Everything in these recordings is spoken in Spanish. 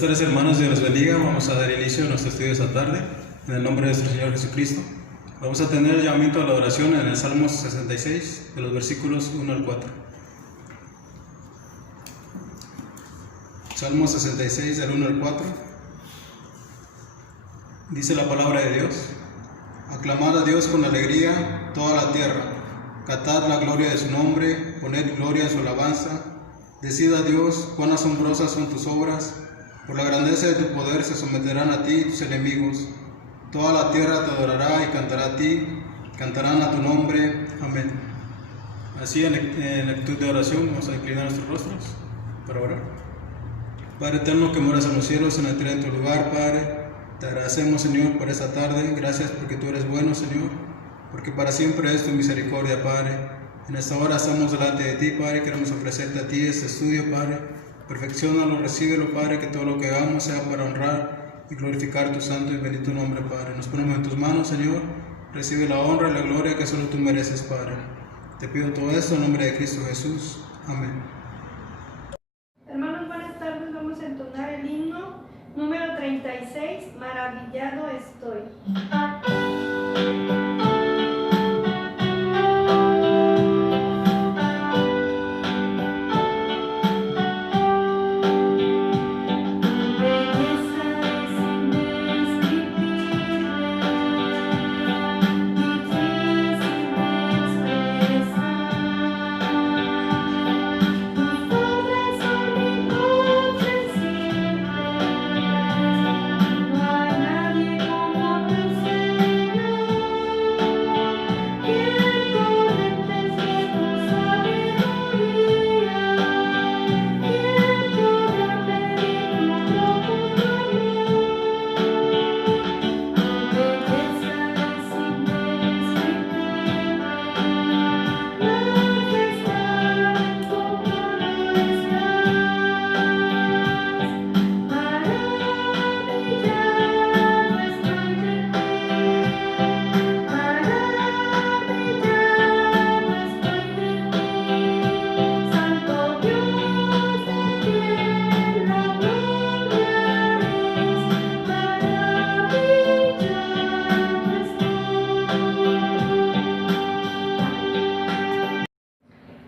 Buenas tardes, hermanos, Dios los bendiga. Vamos a dar inicio a nuestro estudio esta tarde en el nombre de nuestro Señor Jesucristo. Vamos a tener el llamamiento a la oración en el Salmo 66, de los versículos 1 al 4. Salmo 66, del 1 al 4. Dice la palabra de Dios: Aclamad a Dios con alegría toda la tierra, cantad la gloria de su nombre, poned gloria en su alabanza. Decid a Dios cuán asombrosas son tus obras, por la grandeza de tu poder se someterán a ti tus enemigos. Toda la tierra te adorará y cantará a ti, cantarán a tu nombre. Amén. Así en actitud de oración vamos a inclinar nuestros rostros para orar. Padre eterno que moras en los cielos, en tu lugar, Padre, te agradecemos, Señor, por esta tarde. Gracias porque tú eres bueno, Señor, porque para siempre es tu misericordia, Padre. En esta hora estamos delante de ti, Padre, queremos ofrecerte a ti este estudio, Padre. Perfecciónalo, recíbelo, Padre, que todo lo que hagamos sea para honrar y glorificar tu santo y bendito nombre, Padre. Nos ponemos en tus manos, Señor. Recibe la honra y la gloria que solo tú mereces, Padre. Te pido todo esto en nombre de Cristo Jesús. Amén. Hermanos, buenas tardes. Vamos a entonar el himno número 36, Maravillado estoy.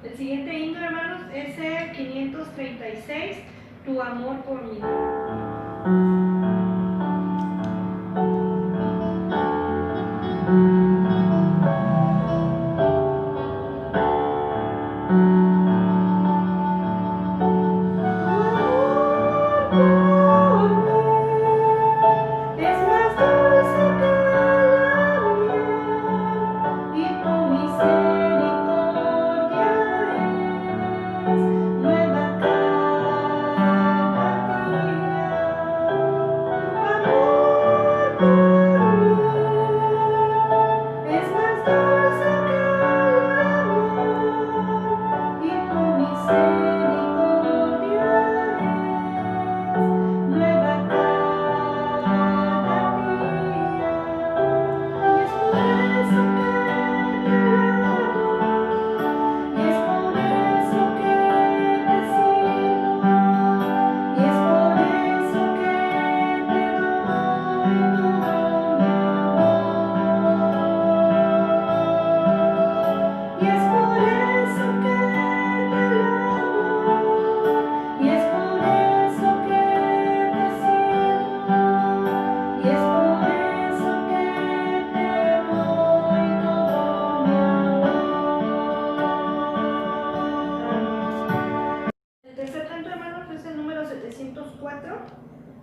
El siguiente himno, hermanos, es el 536, Tu amor por mí.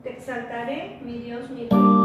Te exaltaré, mi Dios, mi Rey. Tu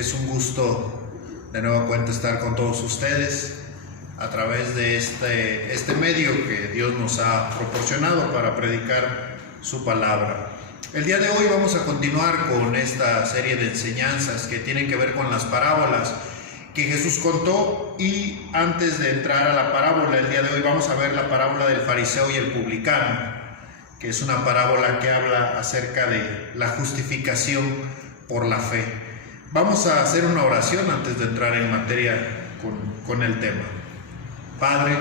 Es un gusto de nueva cuenta estar con todos ustedes a través de este medio que Dios nos ha proporcionado para predicar su palabra. El día de hoy vamos a continuar con esta serie de enseñanzas que tienen que ver con las parábolas que Jesús contó, y antes de entrar a la parábola, el día de hoy vamos a ver la parábola del fariseo y el publicano, que es una parábola que habla acerca de la justificación por la fe. Vamos a hacer una oración antes de entrar en materia con el tema. Padre,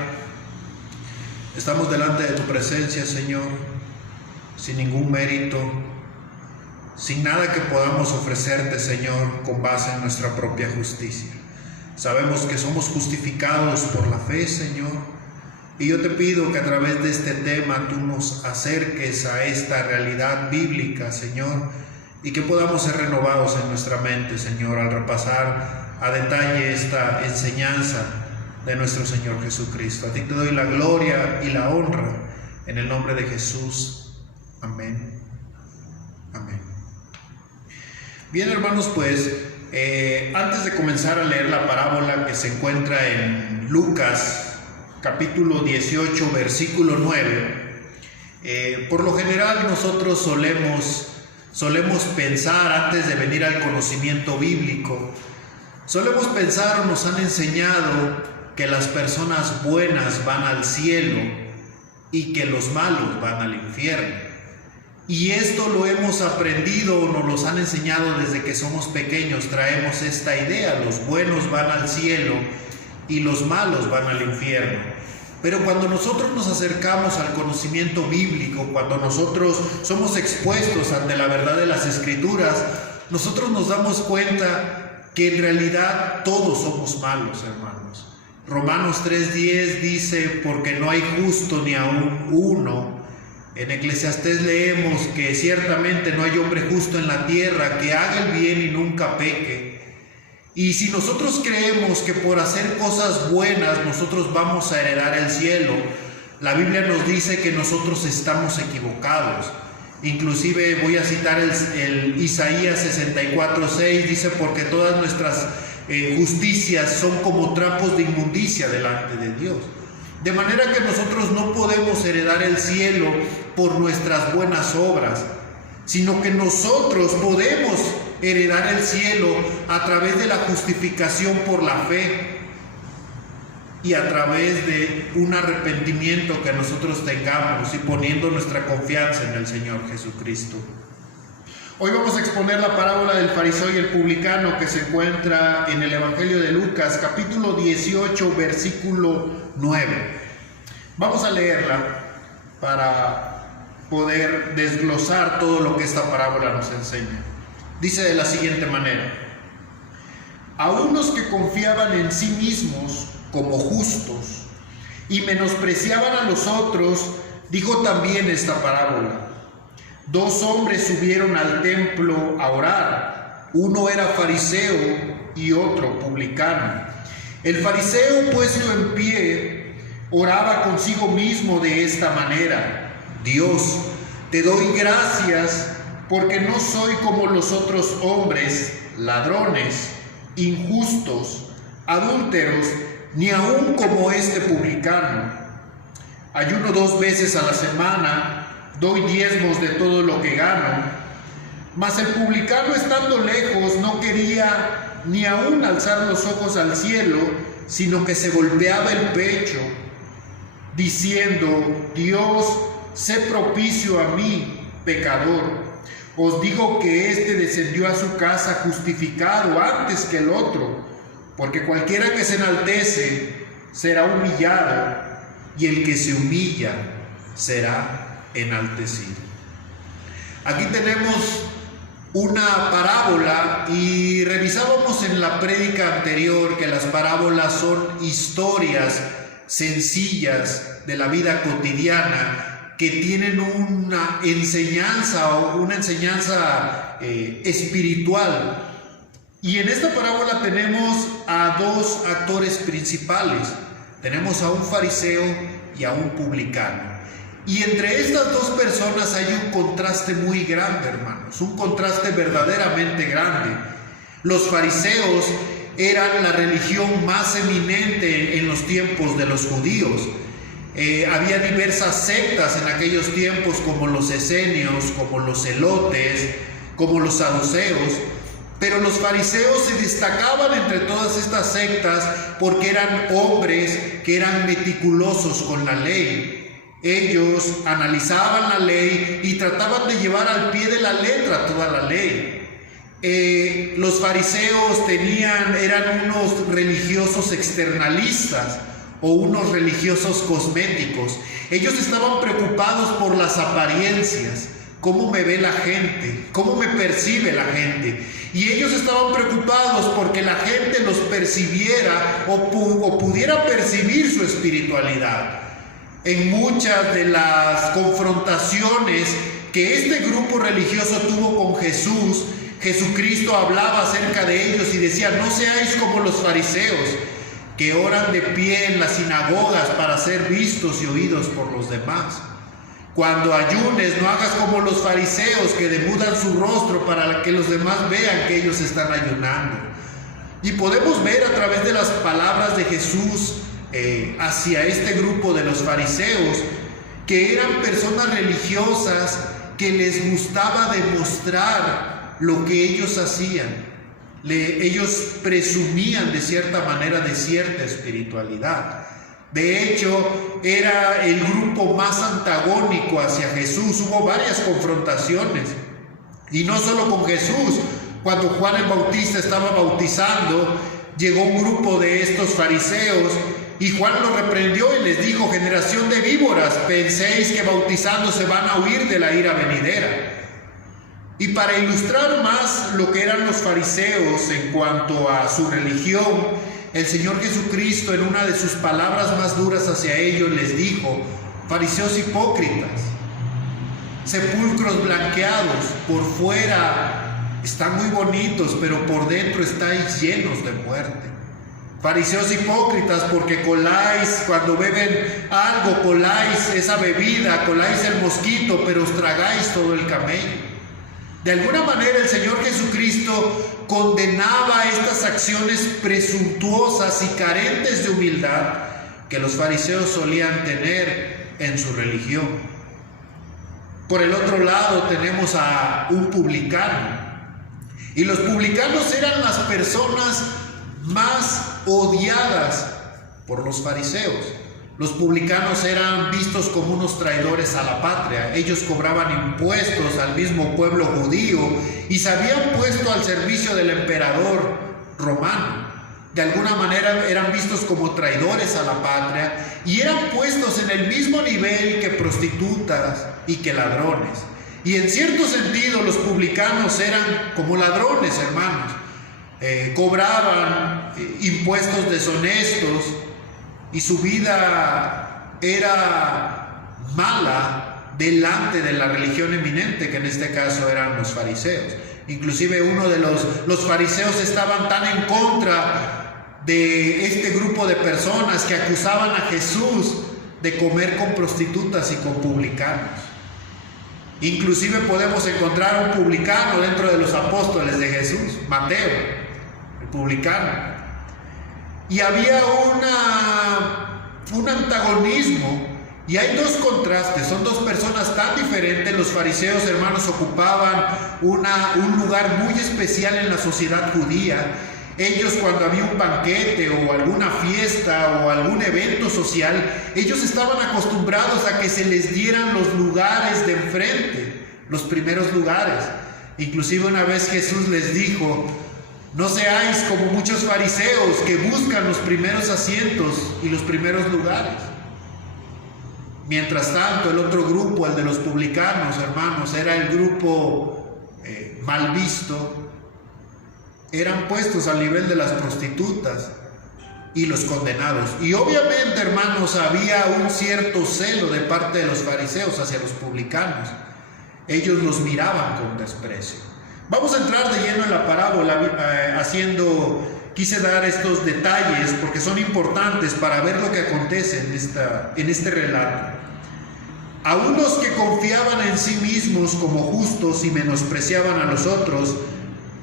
estamos delante de tu presencia, Señor, sin ningún mérito, sin nada que podamos ofrecerte, Señor, con base en nuestra propia justicia. Sabemos que somos justificados por la fe, Señor, y yo te pido que a través de este tema tú nos acerques a esta realidad bíblica, Señor, y que podamos ser renovados en nuestra mente, Señor, al repasar a detalle esta enseñanza de nuestro Señor Jesucristo. A ti te doy la gloria y la honra, en el nombre de Jesús. Amén. Amén. Bien, hermanos, pues antes de comenzar a leer la parábola que se encuentra en Lucas capítulo 18 versículo 9, por lo general nosotros solemos pensar, antes de venir al conocimiento bíblico, solemos pensar o nos han enseñado que las personas buenas van al cielo y que los malos van al infierno. Y esto lo hemos aprendido o nos los han enseñado desde que somos pequeños. Traemos esta idea: los buenos van al cielo y los malos van al infierno. Pero cuando nosotros nos acercamos al conocimiento bíblico, cuando nosotros somos expuestos ante la verdad de las Escrituras, nosotros nos damos cuenta que en realidad todos somos malos, hermanos. Romanos 3:10 dice: porque no hay justo ni aun uno. En Eclesiastés leemos que ciertamente no hay hombre justo en la tierra que haga el bien y nunca peque. Y si nosotros creemos que por hacer cosas buenas nosotros vamos a heredar el cielo, la Biblia nos dice que nosotros estamos equivocados. Inclusive voy a citar el Isaías 64:6, dice: porque todas nuestras justicias son como trapos de inmundicia delante de Dios. De manera que nosotros no podemos heredar el cielo por nuestras buenas obras, sino que nosotros podemos heredar el cielo a través de la justificación por la fe y a través de un arrepentimiento que nosotros tengamos y poniendo nuestra confianza en el Señor Jesucristo. Hoy vamos a exponer la parábola del fariseo y el publicano, que se encuentra en el Evangelio de Lucas, capítulo 18, versículo 9. Vamos a leerla para poder desglosar todo lo que esta parábola nos enseña. Dice de la siguiente manera: a unos que confiaban en sí mismos como justos y menospreciaban a los otros, dijo también esta parábola. Dos hombres subieron al templo a orar. Uno era fariseo y otro publicano. El fariseo, puesto en pie, oraba consigo mismo de esta manera: Dios, te doy gracias porque no soy como los otros hombres, ladrones, injustos, adúlteros, ni aun como este publicano. Ayuno 2 veces a la semana, doy diezmos de todo lo que gano. Mas el publicano, estando lejos, no quería ni aun alzar los ojos al cielo, sino que se golpeaba el pecho, diciendo: Dios, sé propicio a mí, pecador. Os digo que éste descendió a su casa justificado antes que el otro, porque cualquiera que se enaltece será humillado, y el que se humilla será enaltecido. Aquí tenemos una parábola, y revisábamos en la prédica anterior que las parábolas son historias sencillas de la vida cotidiana que tienen una enseñanza espiritual. Y en esta parábola tenemos a dos actores principales. Tenemos a un fariseo y a un publicano. Y entre estas dos personas hay un contraste muy grande, hermanos, un contraste verdaderamente grande. Los fariseos eran la religión más eminente en los tiempos de los judíos. Había diversas sectas en aquellos tiempos, como los esenios, como los celotes, como los saduceos, pero los fariseos se destacaban entre todas estas sectas porque eran hombres que eran meticulosos con la ley. Ellos analizaban la ley y trataban de llevar al pie de la letra toda la ley. Los fariseos eran unos religiosos externalistas o unos religiosos cosméticos. Ellos estaban preocupados por las apariencias, cómo me ve la gente, cómo me percibe la gente. Y ellos estaban preocupados porque la gente los percibiera o pudiera percibir su espiritualidad. En muchas de las confrontaciones que este grupo religioso tuvo con Jesús, Jesucristo hablaba acerca de ellos y decía: no seáis como los fariseos, que oran de pie en las sinagogas para ser vistos y oídos por los demás. Cuando ayunes, no hagas como los fariseos, que demudan su rostro para que los demás vean que ellos están ayunando. Y podemos ver a través de las palabras de Jesús hacia este grupo de los fariseos, que eran personas religiosas que les gustaba demostrar lo que ellos hacían. Ellos presumían de cierta manera de cierta espiritualidad. De hecho, era el grupo más antagónico hacia Jesús. Hubo varias confrontaciones, y no solo con Jesús. Cuando Juan el Bautista estaba bautizando, llegó un grupo de estos fariseos y Juan los reprendió y les dijo: generación de víboras, penséis que bautizando se van a huir de la ira venidera. Y para ilustrar más lo que eran los fariseos en cuanto a su religión, el Señor Jesucristo, en una de sus palabras más duras hacia ellos, les dijo: fariseos hipócritas, sepulcros blanqueados, por fuera están muy bonitos, pero por dentro estáis llenos de muerte. Fariseos hipócritas, porque coláis, cuando beben algo, coláis esa bebida, coláis el mosquito, pero os tragáis todo el camello. De alguna manera el Señor Jesucristo condenaba estas acciones presuntuosas y carentes de humildad que los fariseos solían tener en su religión. Por el otro lado tenemos a un publicano, y los publicanos eran las personas más odiadas por los fariseos. Los publicanos eran vistos como unos traidores a la patria. Ellos cobraban impuestos al mismo pueblo judío y se habían puesto al servicio del emperador romano. De alguna manera eran vistos como traidores a la patria y eran puestos en el mismo nivel que prostitutas y que ladrones. Y en cierto sentido los publicanos eran como ladrones, hermanos. Cobraban impuestos deshonestos, y su vida era mala delante de la religión eminente, que en este caso eran los fariseos. Inclusive uno de los fariseos estaban tan en contra de este grupo de personas que acusaban a Jesús de comer con prostitutas y con publicanos. Inclusive podemos encontrar un publicano dentro de los apóstoles de Jesús, Mateo, el publicano. Y había un antagonismo, y hay dos contrastes, son dos personas tan diferentes. Los fariseos, hermanos, ocupaban un lugar muy especial en la sociedad judía. Ellos, cuando había un banquete o alguna fiesta o algún evento social, ellos estaban acostumbrados a que se les dieran los lugares de enfrente, los primeros lugares. Inclusive una vez Jesús les dijo: no seáis como muchos fariseos que buscan los primeros asientos y los primeros lugares. Mientras tanto, el otro grupo, el de los publicanos, hermanos, era el grupo mal visto. Eran puestos al nivel de las prostitutas y los condenados. Y obviamente, hermanos, había un cierto celo de parte de los fariseos hacia los publicanos. Ellos los miraban con desprecio. Vamos a entrar de lleno en la parábola quise dar estos detalles porque son importantes para ver lo que acontece en este relato. A unos que confiaban en sí mismos como justos y menospreciaban a los otros,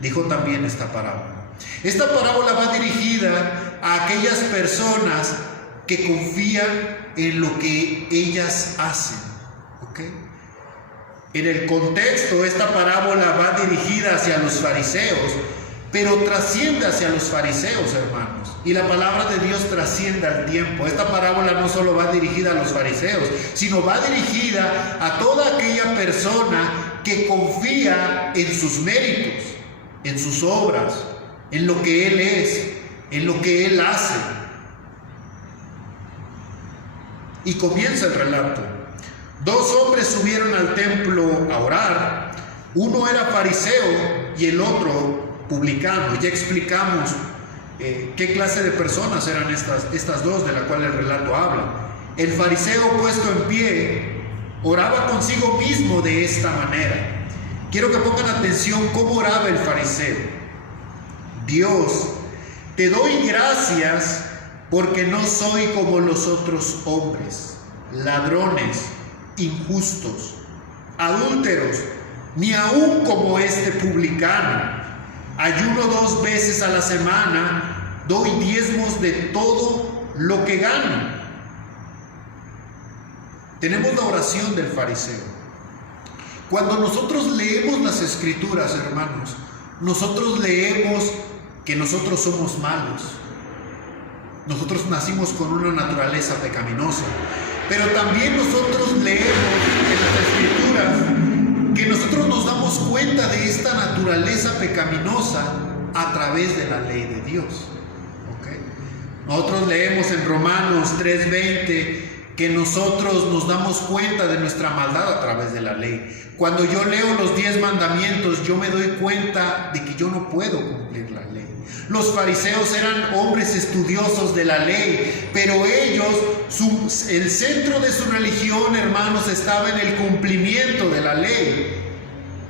dijo también esta parábola. Esta parábola va dirigida a aquellas personas que confían en lo que ellas hacen. ¿Ok? En el contexto, esta parábola va dirigida hacia los fariseos, pero trasciende hacia los fariseos, hermanos. Y la palabra de Dios trasciende al tiempo. Esta parábola no solo va dirigida a los fariseos, sino va dirigida a toda aquella persona que confía en sus méritos, en sus obras, en lo que Él es, en lo que Él hace. Y comienza el relato. Dos hombres subieron al templo a orar. Uno era fariseo y el otro publicano. Ya explicamos qué clase de personas eran estas dos de las cuales el relato habla. El fariseo, puesto en pie, oraba consigo mismo de esta manera. Quiero que pongan atención cómo oraba el fariseo. Dios, te doy gracias porque no soy como los otros hombres, ladrones, injustos, adúlteros, ni aún como este publicano. Ayuno 2 veces a la semana, doy diezmos de todo lo que gano. Tenemos la oración del fariseo. Cuando nosotros leemos las Escrituras, hermanos, nosotros leemos que nosotros somos malos. Nosotros nacimos con una naturaleza pecaminosa. Pero también nosotros leemos en las Escrituras que nosotros nos damos cuenta de esta naturaleza pecaminosa a través de la ley de Dios. ¿Okay? Nosotros leemos en Romanos 3:20 que nosotros nos damos cuenta de nuestra maldad a través de la ley. Cuando yo leo los 10 mandamientos, yo me doy cuenta de que yo no puedo cumplir la ley. Los fariseos eran hombres estudiosos de la ley, pero ellos, el centro de su religión, hermanos, estaba en el cumplimiento de la ley.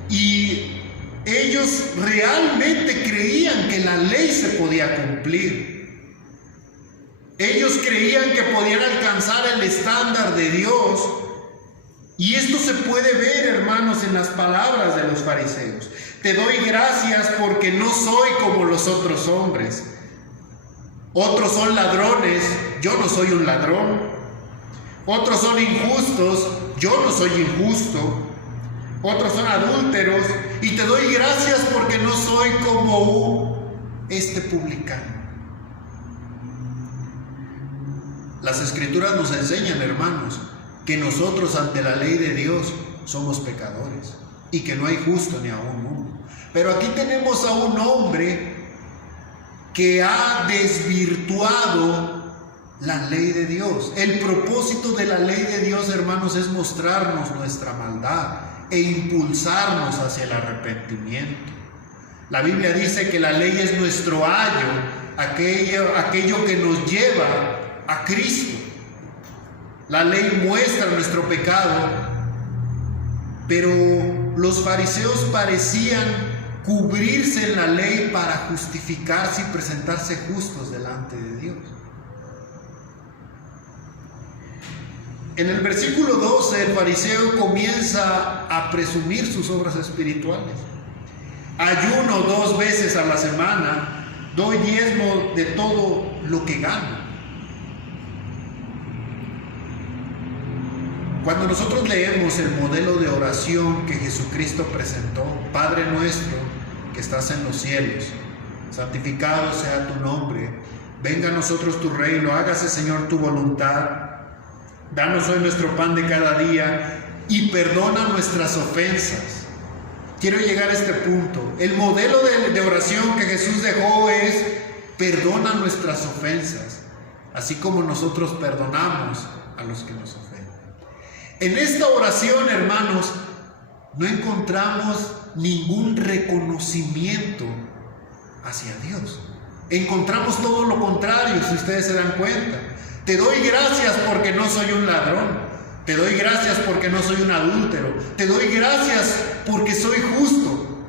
Y ellos realmente creían que la ley se podía cumplir. Ellos creían que podían alcanzar el estándar de Dios. Y esto se puede ver, hermanos, en las palabras de los fariseos. Te doy gracias porque no soy como los otros hombres. Otros son ladrones, yo no soy un ladrón. Otros son injustos, yo no soy injusto. Otros son adúlteros, y te doy gracias porque no soy como este publicano. Las Escrituras nos enseñan, hermanos, que nosotros ante la ley de Dios somos pecadores y que no hay justo ni aún uno. Pero aquí tenemos a un hombre que ha desvirtuado la ley de Dios. El propósito de la ley de Dios, hermanos, es mostrarnos nuestra maldad e impulsarnos hacia el arrepentimiento. La Biblia dice que la ley es nuestro ayo, aquello que nos lleva a Cristo. La ley muestra nuestro pecado, pero los fariseos parecían cubrirse en la ley para justificarse y presentarse justos delante de Dios. En el versículo 12, el fariseo comienza a presumir sus obras espirituales. Ayuno 2 veces a la semana, doy diezmo de todo lo que gano. Cuando nosotros leemos el modelo de oración que Jesucristo presentó, Padre nuestro que estás en los cielos, santificado sea tu nombre, venga a nosotros tu reino, hágase, Señor, tu voluntad, danos hoy nuestro pan de cada día y perdona nuestras ofensas. Quiero llegar a este punto. El modelo de oración que Jesús dejó es: perdona nuestras ofensas, así como nosotros perdonamos a los que nos ofenden. En esta oración, hermanos, no encontramos ningún reconocimiento hacia Dios. Encontramos todo lo contrario, si ustedes se dan cuenta. Te doy gracias porque no soy un ladrón. Te doy gracias porque no soy un adúltero. Te doy gracias porque soy justo.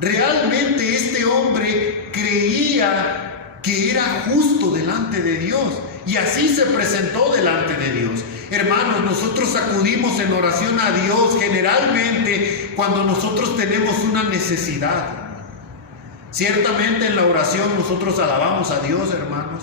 Realmente este hombre creía que era justo delante de Dios. Y así se presentó delante de Dios. Hermanos, nosotros acudimos en oración a Dios generalmente cuando nosotros tenemos una necesidad. Ciertamente en la oración nosotros alabamos a Dios, hermanos.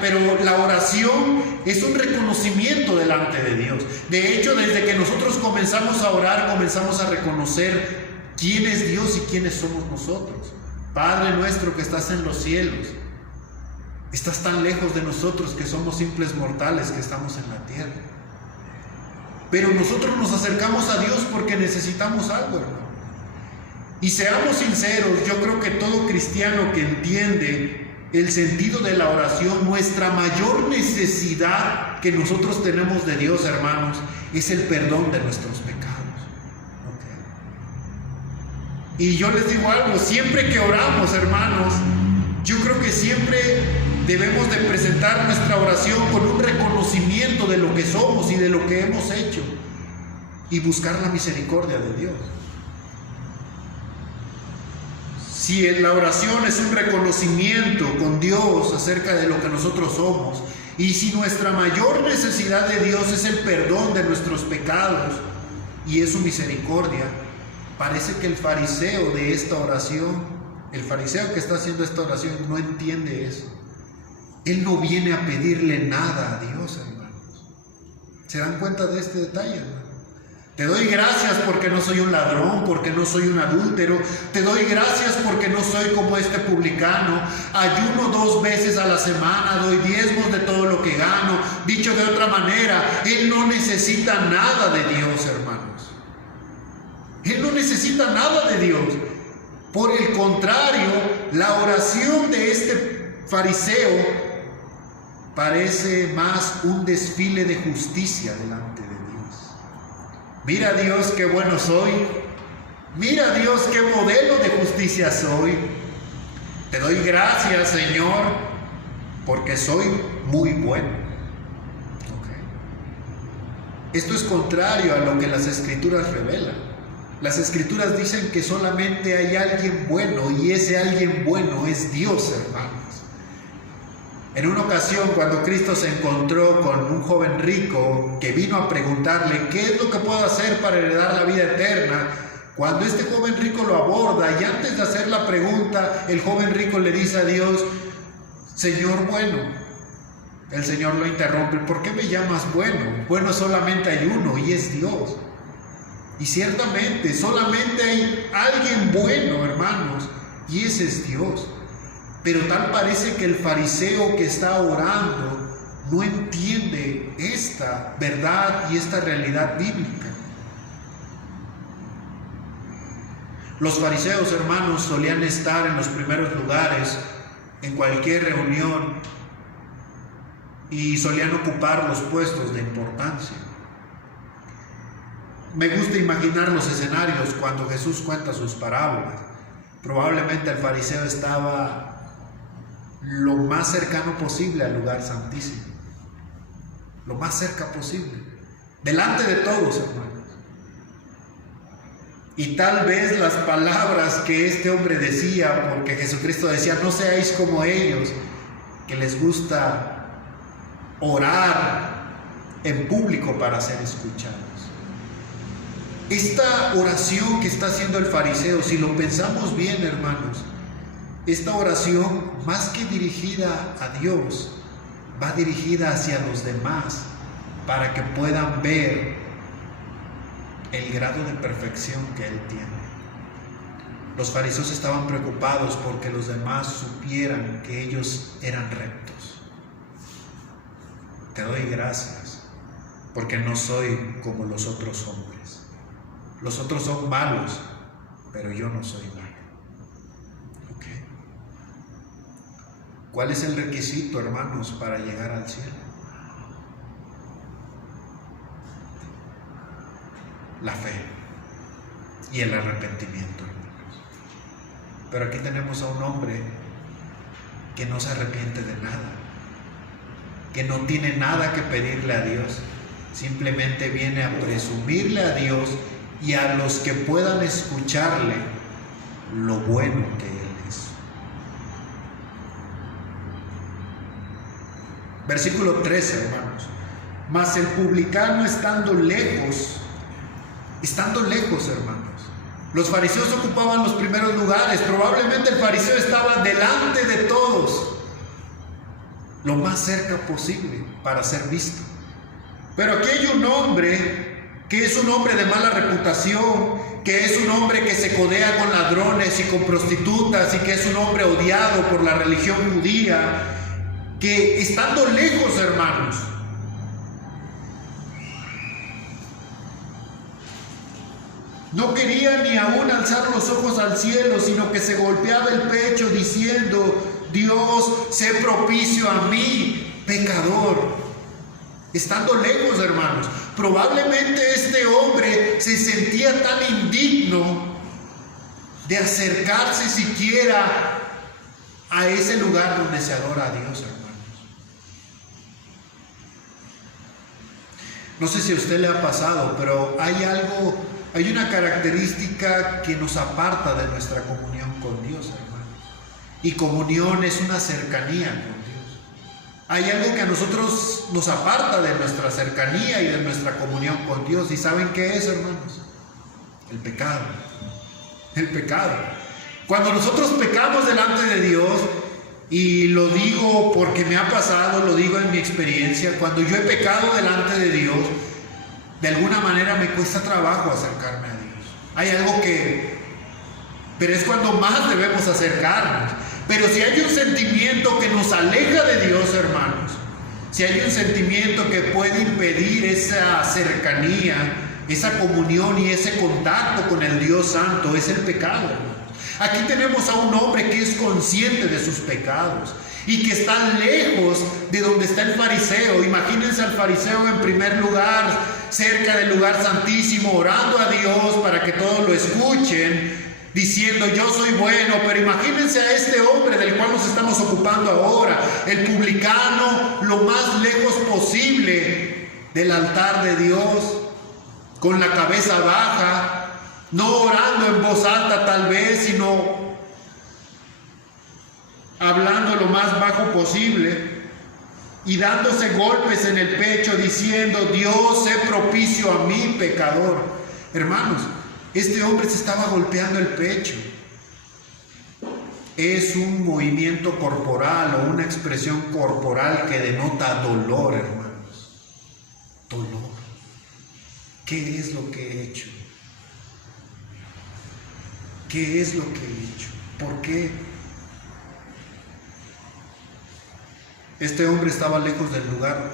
Pero la oración es un reconocimiento delante de Dios. De hecho, desde que nosotros comenzamos a orar, comenzamos a reconocer quién es Dios y quiénes somos nosotros. Padre nuestro que estás en los cielos, estás tan lejos de nosotros que somos simples mortales que estamos en la tierra. Pero nosotros nos acercamos a Dios porque necesitamos algo, hermano. Y seamos sinceros, yo creo que todo cristiano que entiende el sentido de la oración, nuestra mayor necesidad que nosotros tenemos de Dios, hermanos, es el perdón de nuestros pecados. Y yo les digo algo, siempre que oramos, hermanos, yo creo que siempre debemos de presentar nuestra oración con un reconocimiento de lo que somos y de lo que hemos hecho y buscar la misericordia de Dios. Si la oración es un reconocimiento con Dios acerca de lo que nosotros somos, y si nuestra mayor necesidad de Dios es el perdón de nuestros pecados y es su misericordia, parece que el fariseo de esta oración, el fariseo que está haciendo esta oración, no entiende eso. Él no viene a pedirle nada a Dios, hermanos. ¿Se dan cuenta de este detalle, hermano? Te doy gracias porque no soy un ladrón, porque no soy un adúltero. Te doy gracias porque no soy como este publicano. Ayuno 2 veces a la semana, doy diezmos de todo lo que gano. Dicho de otra manera, él no necesita nada de Dios, hermanos. Él no necesita nada de Dios. Por el contrario, la oración de este fariseo parece más un desfile de justicia delante de Dios. Mira, Dios, qué bueno soy. Mira, Dios, qué modelo de justicia soy. Te doy gracias, Señor, porque soy muy bueno. Esto es contrario a lo que las Escrituras revelan. Las Escrituras dicen que solamente hay alguien bueno, y ese alguien bueno es Dios, hermanos. En una ocasión, cuando Cristo se encontró con un joven rico que vino a preguntarle qué es lo que puedo hacer para heredar la vida eterna, cuando este joven rico lo aborda y antes de hacer la pregunta, el joven rico le dice a Dios: Señor bueno. El Señor lo interrumpe: ¿por qué me llamas bueno? Bueno, solamente hay uno, y es Dios. Y ciertamente solamente hay alguien bueno, hermanos, y ese es Dios. Pero tal parece que el fariseo que está orando no entiende esta verdad y esta realidad bíblica. Los fariseos, hermanos, solían estar en los primeros lugares en cualquier reunión y solían ocupar los puestos de importancia. Me gusta imaginar los escenarios cuando Jesús cuenta sus parábolas. Probablemente el fariseo estaba lo más cercano posible al lugar santísimo, lo más cerca posible, delante de todos, hermanos. Y tal vez las palabras que este hombre decía, porque Jesucristo decía: no seáis como ellos, que les gusta orar en público para ser escuchados. Esta oración que está haciendo el fariseo, si lo pensamos bien, hermanos, esta oración, más que dirigida a Dios, va dirigida hacia los demás, para que puedan ver el grado de perfección que Él tiene. Los fariseos estaban preocupados porque los demás supieran que ellos eran rectos. Te doy gracias porque no soy como los otros hombres. Los otros son malos, pero yo no soy malo. ¿Cuál es el requisito, hermanos, para llegar al cielo? La fe y el arrepentimiento, hermanos. Pero aquí tenemos a un hombre que no se arrepiente de nada, que no tiene nada que pedirle a Dios, simplemente viene a presumirle a Dios y a los que puedan escucharle lo bueno que Él es. Versículo 13, hermanos. Mas el publicano estando lejos, hermanos, Los fariseos ocupaban los primeros lugares. Probablemente el fariseo estaba delante de todos, lo más cerca posible para ser visto. Pero aquí hay un hombre que es un hombre de mala reputación, que es un hombre que se codea con ladrones y con prostitutas, y que es un hombre odiado por la religión judía, que estando lejos, hermanos, no quería ni aún alzar los ojos al cielo, sino que se golpeaba el pecho diciendo: Dios, sé propicio a mí, pecador. Estando lejos, hermanos, probablemente este hombre se sentía tan indigno de acercarse siquiera a ese lugar donde se adora a Dios, hermanos. No sé si a usted le ha pasado, pero hay una característica que nos aparta de nuestra comunión con Dios, hermanos. Y comunión es una cercanía con Dios. Hay algo que a nosotros nos aparta de nuestra cercanía y de nuestra comunión con Dios. ¿Y saben qué es, hermanos? El pecado. El pecado. Cuando nosotros pecamos delante de Dios, y lo digo porque me ha pasado, lo digo en mi experiencia, cuando yo he pecado delante de Dios, de alguna manera me cuesta trabajo acercarme a Dios. Hay algo pero es cuando más debemos acercarnos. Pero si hay un sentimiento que nos aleja de Dios, hermanos, si hay un sentimiento que puede impedir esa cercanía, esa comunión y ese contacto con el Dios Santo, es el pecado, hermanos. Aquí tenemos a un hombre que es consciente de sus pecados y que está lejos de donde está el fariseo. Imagínense al fariseo en primer lugar, cerca del lugar santísimo, orando a Dios para que todos lo escuchen, diciendo: yo soy bueno. Pero imagínense a este hombre del cual nos estamos ocupando ahora, el publicano, lo más lejos posible del altar de Dios, con la cabeza baja, no orando en voz alta tal vez, sino hablando lo más bajo posible y dándose golpes en el pecho diciendo: Dios, sé propicio a mí, pecador. Hermanos, este hombre se estaba golpeando el pecho. Es un movimiento corporal o una expresión corporal que denota dolor, hermanos. Dolor. ¿Qué es lo que he hecho? ¿Qué es lo que he hecho? ¿Por qué? Este hombre estaba lejos del lugar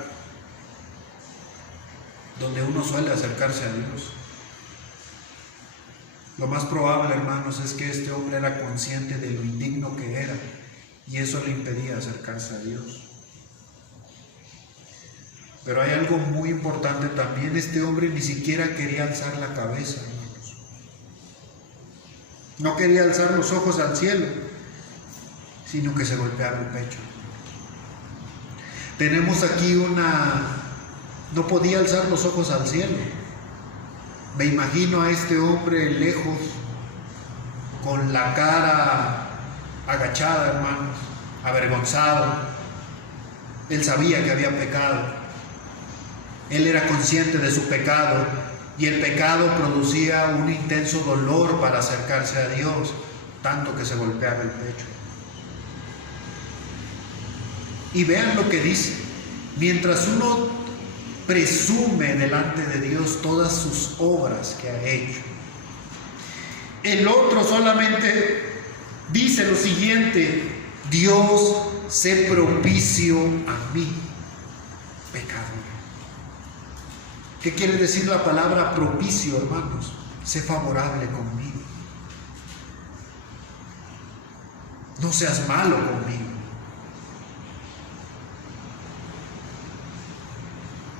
donde uno suele acercarse a Dios. Lo más probable, hermanos, es que este hombre era consciente de lo indigno que era, y eso le impedía acercarse a Dios. Pero hay algo muy importante también: este hombre ni siquiera quería alzar la cabeza, hermanos. No quería alzar los ojos al cielo, sino que se golpeaba el pecho. Tenemos aquí no podía alzar los ojos al cielo. Me imagino a este hombre lejos, con la cara agachada, hermanos, avergonzado. Él sabía que había pecado. Él era consciente de su pecado, y el pecado producía un intenso dolor para acercarse a Dios, tanto que se golpeaba el pecho. Y vean lo que dice: mientras uno presume delante de Dios todas sus obras que ha hecho, el otro solamente dice lo siguiente: Dios, sé propicio a mí, pecador. ¿Qué quiere decir la palabra propicio, hermanos? Sé favorable conmigo. No seas malo conmigo.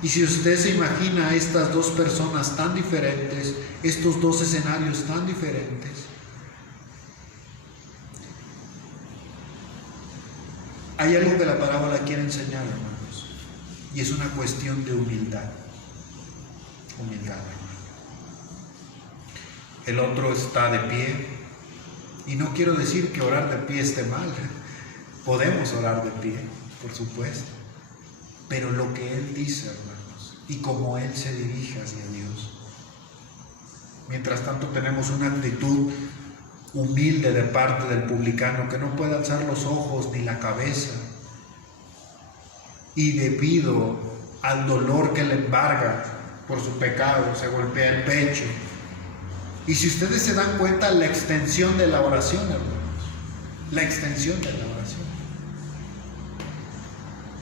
Y si usted se imagina a estas dos personas tan diferentes, estos dos escenarios tan diferentes, hay algo que la parábola quiere enseñar, hermanos, y es una cuestión de humildad. Humildad, hermano. El otro está de pie, y no quiero decir que orar de pie esté mal. Podemos orar de pie, por supuesto, pero lo que él dice, hermanos, y como él se dirige hacia Dios, Mientras tanto tenemos una actitud humilde de parte del publicano que no puede alzar los ojos ni la cabeza, y debido al dolor que le embarga por su pecado se golpea el pecho. Y si ustedes se dan cuenta, la extensión de la oración, hermanos, la extensión de la oración.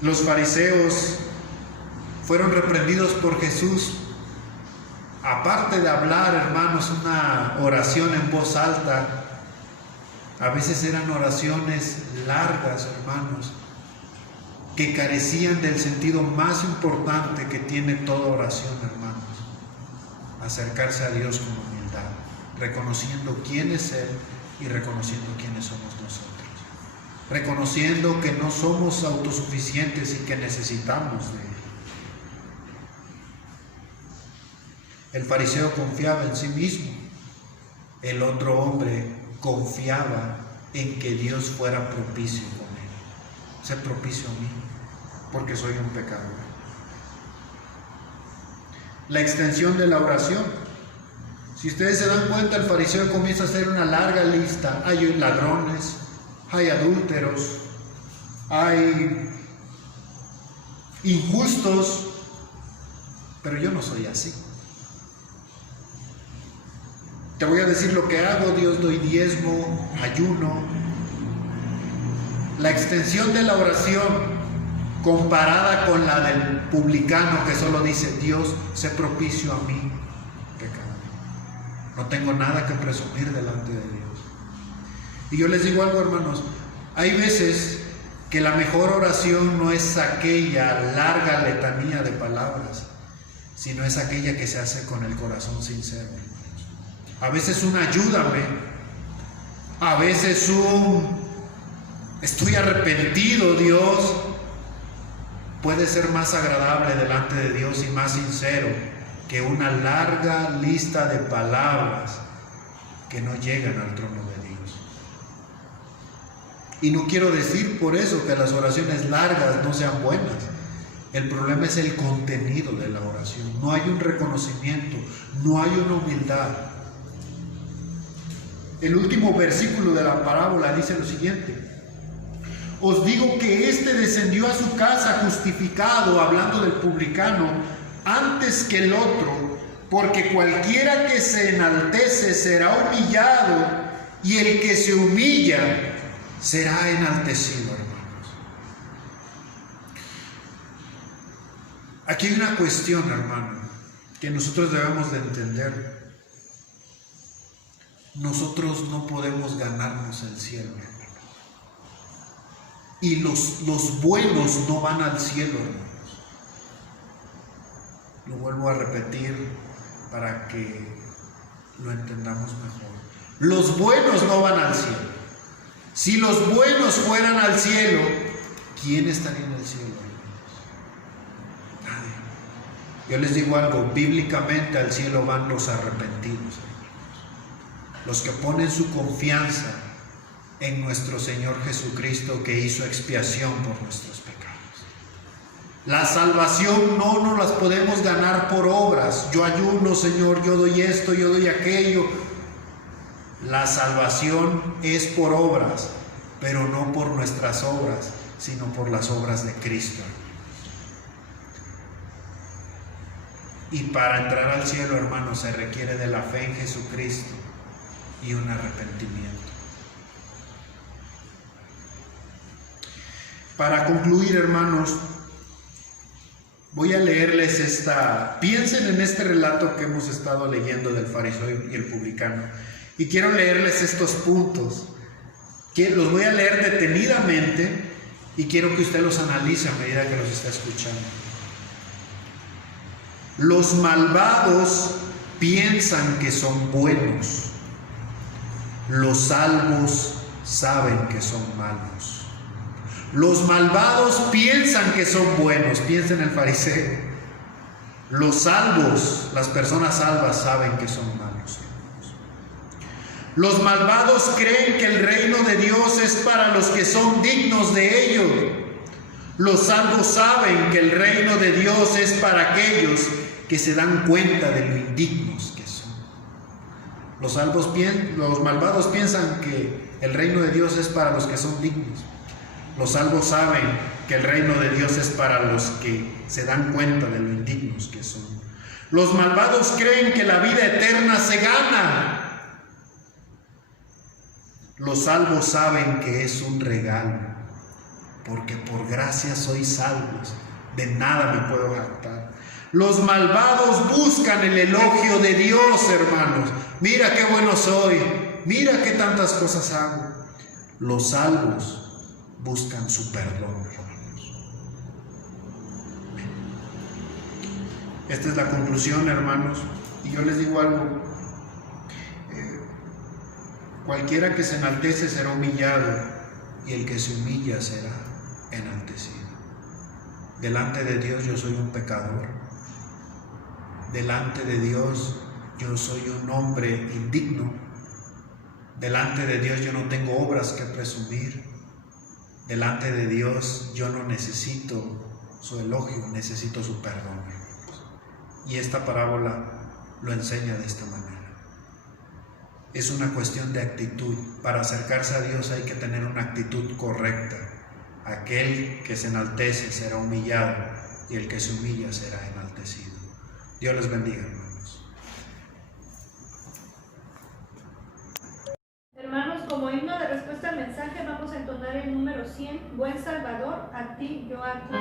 Los fariseos fueron reprendidos por Jesús. Aparte de hablar, hermanos, una oración en voz alta, a veces eran oraciones largas, hermanos, que carecían del sentido más importante que tiene toda oración, hermanos: acercarse a Dios con humildad, reconociendo quién es Él y reconociendo quiénes somos nosotros, reconociendo que no somos autosuficientes y que necesitamos de Él. El fariseo confiaba en sí mismo, el otro hombre confiaba en que Dios fuera propicio con él. Sé propicio a mí, porque soy un pecador. La extensión de la oración. Si ustedes se dan cuenta, el fariseo comienza a hacer una larga lista. Hay ladrones, hay adúlteros, hay injustos, pero yo no soy así. Te voy a decir lo que hago: Dios, doy diezmo, ayuno. La extensión de la oración comparada con la del publicano, que solo dice: Dios, sé propicio a mí, pecador. No tengo nada que presumir delante de Dios. Y yo les digo algo, hermanos: hay veces que la mejor oración no es aquella larga letanía de palabras, sino es aquella que se hace con el corazón sincero. A veces un ayúdame, a veces un estoy arrepentido, Dios, puede ser más agradable delante de Dios y más sincero que una larga lista de palabras que no llegan al trono de Dios. Y no quiero decir por eso que las oraciones largas no sean buenas. El problema es el contenido de la oración. No hay un reconocimiento, no hay una humildad. El último versículo de la parábola dice lo siguiente: os digo que éste descendió a su casa justificado, hablando del publicano, antes que el otro, porque cualquiera que se enaltece será humillado, y el que se humilla será enaltecido, hermanos. Aquí hay una cuestión, hermano, que nosotros debemos de entender. Nosotros no podemos ganarnos el cielo, hermano. Y los buenos no van al cielo, hermanos. Lo vuelvo a repetir para que lo entendamos mejor. Los buenos no van al cielo. Si los buenos fueran al cielo, ¿quién estaría en el cielo, hermanos? Nadie. Yo les digo algo: bíblicamente al cielo van los arrepentidos, hermanos. Los que ponen su confianza en nuestro Señor Jesucristo, que hizo expiación por nuestros pecados. La salvación no nos las podemos ganar por obras. Yo ayuno, Señor, yo doy esto, yo doy aquello. La salvación es por obras, pero no por nuestras obras, sino por las obras de Cristo. Y para entrar al cielo, hermanos, se requiere de la fe en Jesucristo y un arrepentimiento. Para concluir, hermanos, voy a leerles piensen en este relato que hemos estado leyendo del fariseo y el publicano, y quiero leerles estos puntos, que los voy a leer detenidamente y quiero que usted los analice a medida que los está escuchando. Los malvados piensan que son buenos. Los salvos saben que son malos. Los malvados piensan que son buenos. Piensa en el fariseo. Los salvos, las personas salvas, saben que son malos. Los malvados creen que el reino de Dios es para los que son dignos de ello. Los salvos saben que el reino de Dios es para aquellos que se dan cuenta de lo indignos que son. Los malvados piensan que el reino de Dios es para los que son dignos. Los salvos saben que el reino de Dios es para los que se dan cuenta de lo indignos que son. Los malvados creen que la vida eterna se gana. Los salvos saben que es un regalo, porque por gracia sois salvos, de nada me puedo jactar. Los malvados buscan el elogio de Dios, hermanos. Mira qué bueno soy, mira qué tantas cosas hago. Los salvos buscan su perdón, hermanos. Esta es la conclusión, hermanos. Y yo les digo algo. Cualquiera que se enaltece será humillado, y el que se humilla será enaltecido. Delante de Dios yo soy un pecador. Delante de Dios yo soy un hombre indigno. Delante de Dios yo no tengo obras que presumir. Delante de Dios yo no necesito su elogio, necesito su perdón. Y esta parábola lo enseña de esta manera. Es una cuestión de actitud. Para acercarse a Dios hay que tener una actitud correcta. Aquel que se enaltece será humillado, y el que se humilla será enaltecido. Dios les bendiga, hermanos. Hermanos, como himno de respuesta al mensaje, vamos a entonar el número 100, Buen Salvador, a ti yo acudo.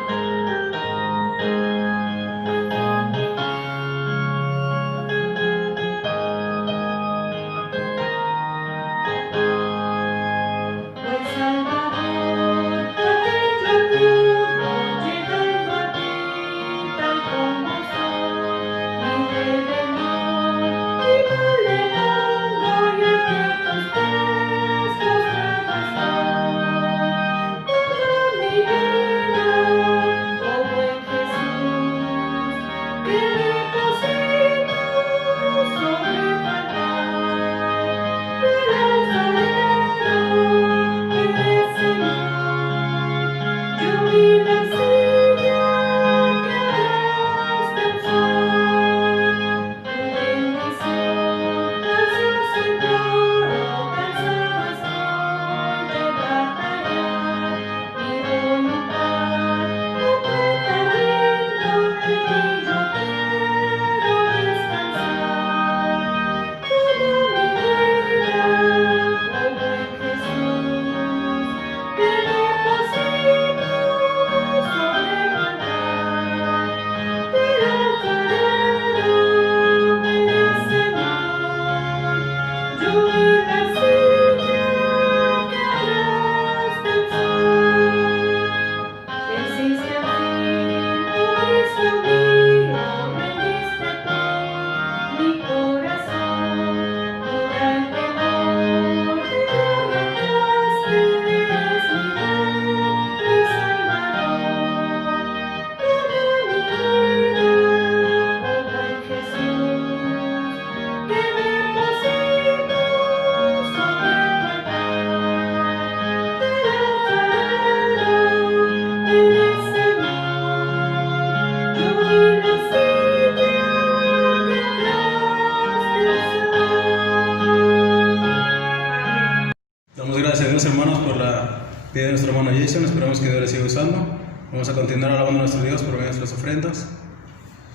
Hermanos, por la vida de nuestro hermano Jason, esperamos que Dios le siga usando. Vamos a continuar alabando a nuestro Dios por medio de nuestras ofrendas.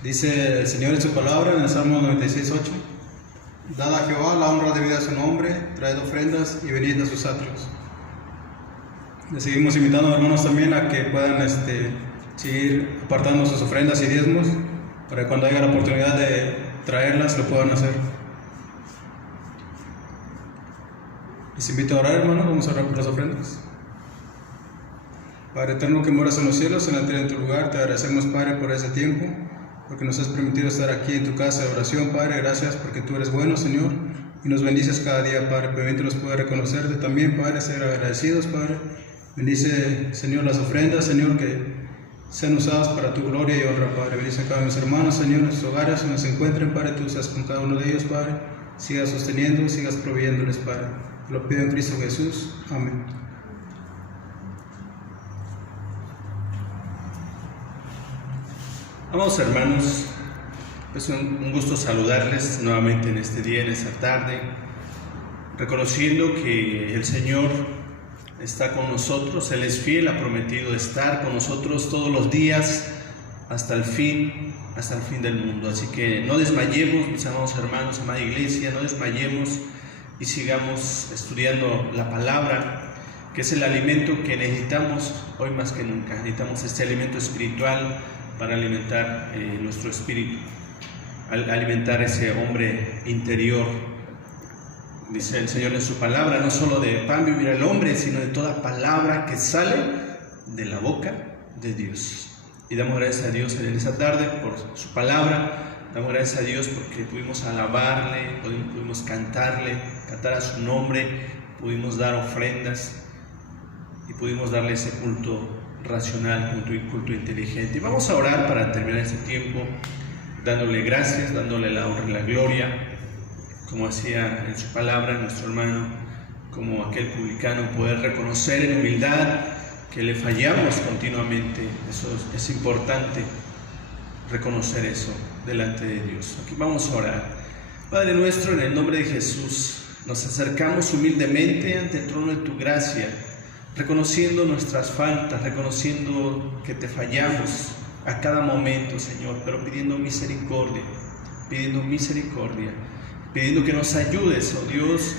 Dice el Señor en su palabra en el Salmo 96:8: Dad a Jehová la honra debida a su nombre, traed ofrendas y venid a sus atrios. Les seguimos invitando, hermanos, también a que puedan seguir apartando sus ofrendas y diezmos, para que cuando haya la oportunidad de traerlas lo puedan hacer. Les invito a orar, hermanos. Vamos a orar por las ofrendas. Padre eterno que moras en los cielos, en la tierra en tu lugar, te agradecemos, Padre, por ese tiempo, porque nos has permitido estar aquí en tu casa de oración, Padre. Gracias porque tú eres bueno, Señor, y nos bendices cada día, Padre. Permítenos poder reconocerte también, Padre, ser agradecidos, Padre. Bendice, Señor, las ofrendas, Señor, que sean usadas para tu gloria y honra, Padre. Bendice a cada uno de mis hermanos, Señor, en sus hogares donde se encuentren, Padre. Tú seas con cada uno de ellos, Padre. Sigas sosteniendo, sigas proveyéndoles, Padre. Lo pido en Cristo Jesús. Amén. Amados hermanos, Es un gusto saludarles nuevamente en este día, en esta tarde, reconociendo que el Señor está con nosotros, Él es fiel, ha prometido estar con nosotros todos los días hasta el fin del mundo. Así que no desmayemos, mis amados hermanos, amada iglesia, no desmayemos y sigamos estudiando la palabra, que es el alimento que necesitamos hoy más que nunca. Necesitamos este alimento espiritual para alimentar nuestro espíritu, alimentar ese hombre interior. Dice el Señor en su palabra, no solo de pan vivirá el hombre, sino de toda palabra que sale de la boca de Dios. Y damos gracias a Dios en esta tarde por su palabra, damos gracias a Dios porque pudimos alabarle, pudimos cantar a su nombre, pudimos dar ofrendas y pudimos darle ese culto racional, culto inteligente. Y vamos a orar para terminar este tiempo, dándole gracias, dándole la honra y la gloria, como hacía en su palabra nuestro hermano, como aquel publicano, poder reconocer en humildad que le fallamos continuamente. Eso es importante, reconocer eso delante de Dios. Aquí vamos a orar. Padre nuestro, en el nombre de Jesús, nos acercamos humildemente ante el trono de tu gracia, reconociendo nuestras faltas, reconociendo que te fallamos a cada momento, Señor, pero pidiendo misericordia, pidiendo que nos ayudes, oh Dios,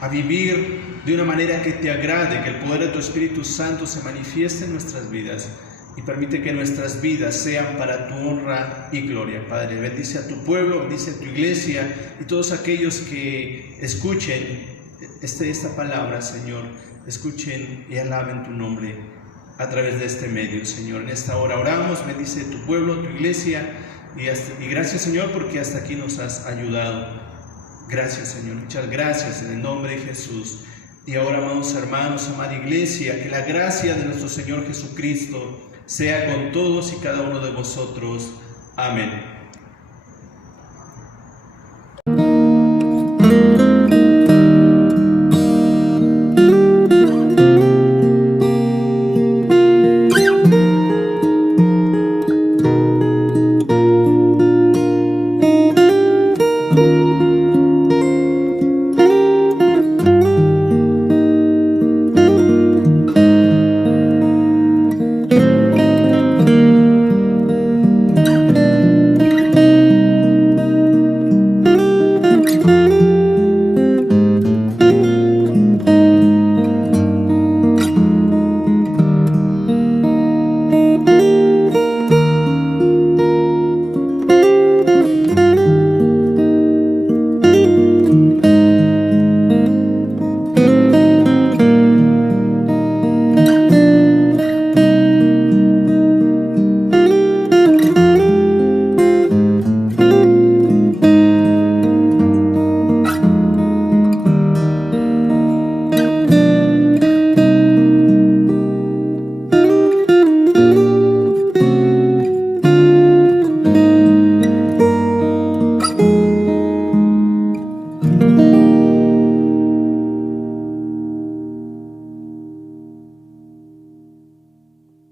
a vivir de una manera que te agrade, que el poder de tu Espíritu Santo se manifieste en nuestras vidas y permite que nuestras vidas sean para tu honra y gloria. Padre, bendice a tu pueblo, bendice a tu iglesia y todos aquellos que escuchen esta palabra, Señor, escuchen y alaben tu nombre a través de este medio, Señor. En esta hora oramos, bendice tu pueblo, tu iglesia y gracias, Señor, porque hasta aquí nos has ayudado. Gracias, Señor, muchas gracias en el nombre de Jesús. Y ahora, amados hermanos, amada iglesia, que la gracia de nuestro Señor Jesucristo sea con todos y cada uno de vosotros. Amén.